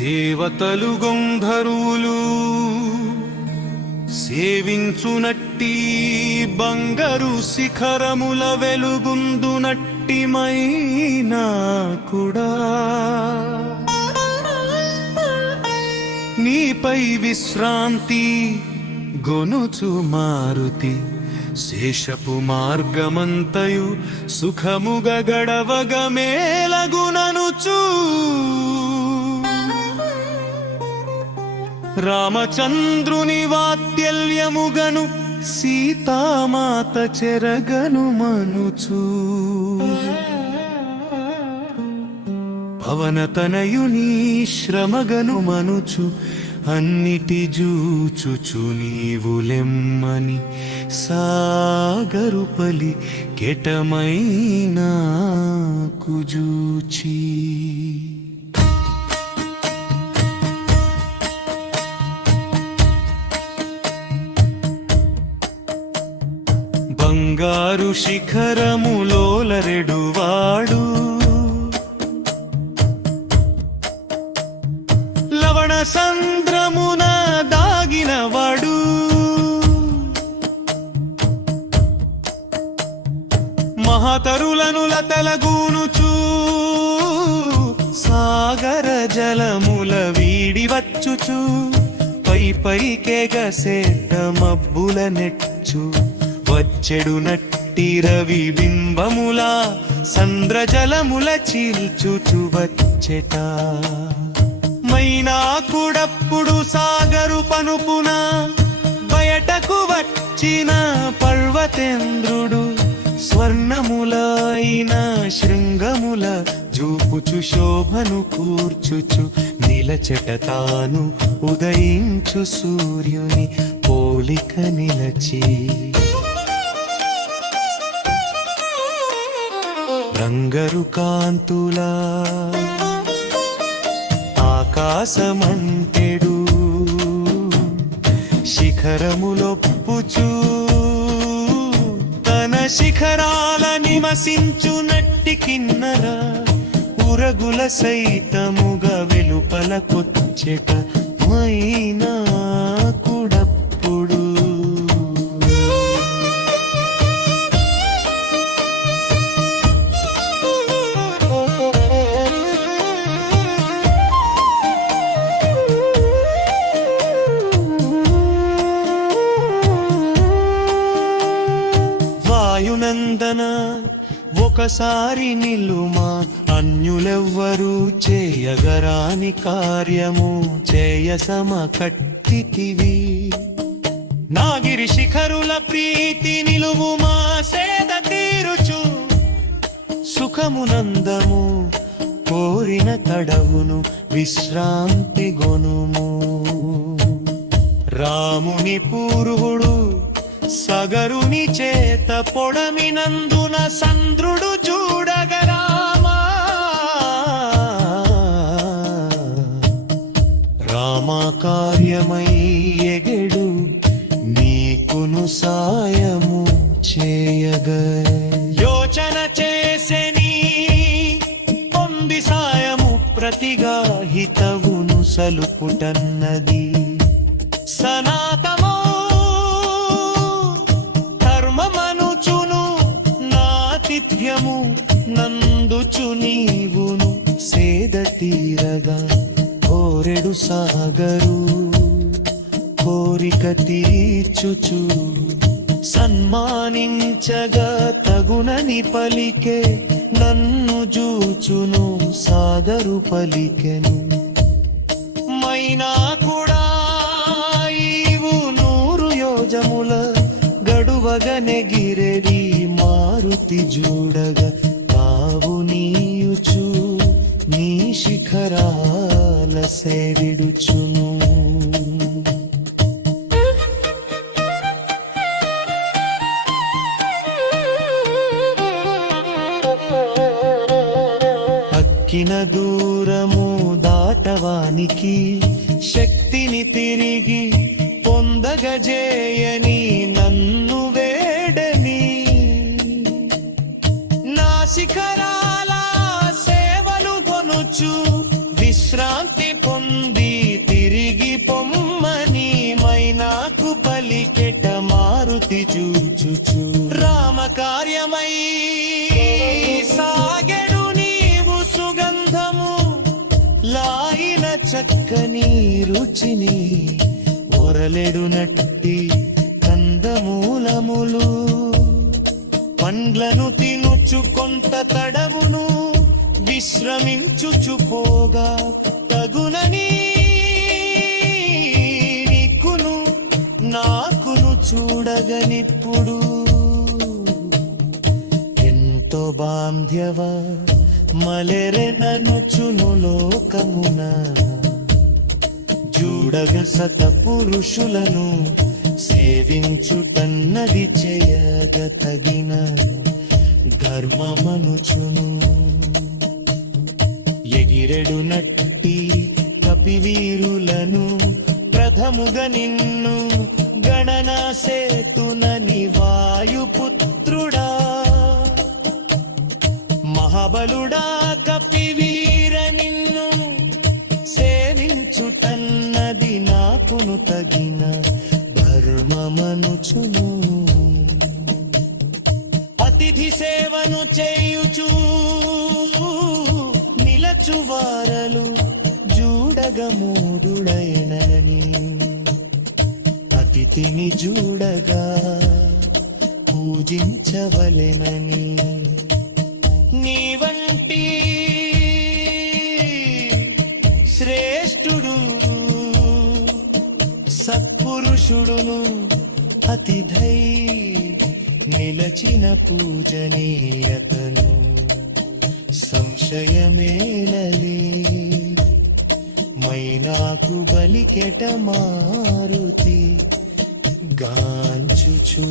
దేవతలు గంధర్వులు సేవించునట్టి బంగారు శిఖరముల వెలుగుందునట్టి మైనాకుడా నీపై విశ్రాంతి గొనుచు మారుతి శేషపు మార్గమంతయు సుఖముగ గడవగ మేలగుననుచు రామచంద్రుని వాత్సల్యముగను సీతామాత చెరగను మనుచు పవనతనయుని శ్రమగను మనుచు అన్నిటి జూచుచు నీవులెమ్మని సాగరుపలి కెటమైనా కుజూచి బంగారు శిఖరములోలరెడువాడు లవణ సంద్రమున దాగినవాడు మహాతరులను లతలగూనుచు సాగర జలముల వీడివచ్చుచు పై పైకెగసేట మబ్బుల నెచ్చు వచ్చెడు నట్టి రవి బింబములా సంద్రజలముల చీల్చుచు వచ్చెట మైనాకుడప్పుడు సాగరు పనుపున బయటకు వచ్చిన పర్వతేంద్రుడు స్వర్ణములైన శృంగముల చూపుచు శోభను కూర్చుచు నిలచెట తాను ఉదయించు సూర్యుని పోలిక నిలచి రంగరు కాంతులా ఆకాశమంటెడు శిఖరములొప్పుచూ తన శిఖరాల నిమసించునట్టి కిన్నర ఉరగుల సైతముగా వెలుపలకొచ్చెట మైనాకుడప్పుడు వాయునందన ఒకసారి నిలుమా అన్యులెవ్వరూ చేయగరాని కార్యము చేయ సమకట్టితివి నాగిరి శిఖరుల ప్రీతి నిలువుమా సేద తీరుచు సుఖమునందము కోరిన తడవును విశ్రాంతి గొనుము రాముని పూర్వుడు సగరుని చేత పొడమినందున సంద్రుడు చూడగరామా రామకార్యమై ఎగెడు నీకును సాయము చేయగ యోచన చేసెని పొంది సాయము ప్రతిగా హితవును సలుపుటన్నది సనాతమో నిత్యము నందుచు నీవును సేద తీరగా కోరెడు సాగరు కోరిక తీర్చుచు సన్మానించగా తగునని పలికే నన్ను జూచును సాగరు పలికెను మైనాకుడా ఈవు 100 యోజముల గడువగనెగిరెడి మారుతి జూడగ కావు నీయుచు నీ శిఖరాల సేవిడుచును అక్కిన దూరము దాటవానికి శక్తిని తిరిగి పొందగజేయని నన్ను వేడని శిఖరాల సేవలు కొనుచు విశ్రాంతి చక్కని రుచిని ఒరలెడునట్టి కందమూలములు పండ్లను తినుచు కొంత తడవును విశ్రమించుచుపోగా తగునని నీకును నాకును చూడగనిప్పుడు ఎంతో బాంధ్యవ మలెరెననుచును లోకమున చూడగ సత పురుషులను సేవించుటన్నది చేయగ తగిన ధర్మమనుచును ఎగిరెడు నట్టి కపివీరులను ప్రథముగా నిన్ను గణనా సేతునని వాయుపుత్రుడా మహాబలుడా కపివీర నిన్ను సేవించుటన్నది నాకును తగిన ధర్మమనుచును అతిథి సేవను చేయుచు నిలచువారలు జూడగమూఢుడైనని అతిథిని జూడగా పూజించవలెనని నీ వంటి శ్రేష్ఠుడు సత్పురుషుడును అతిథై నిలచిన పూజనీయతను సంశయమేలలే మైనాకు బలికెట మారుతి గాంచుచూ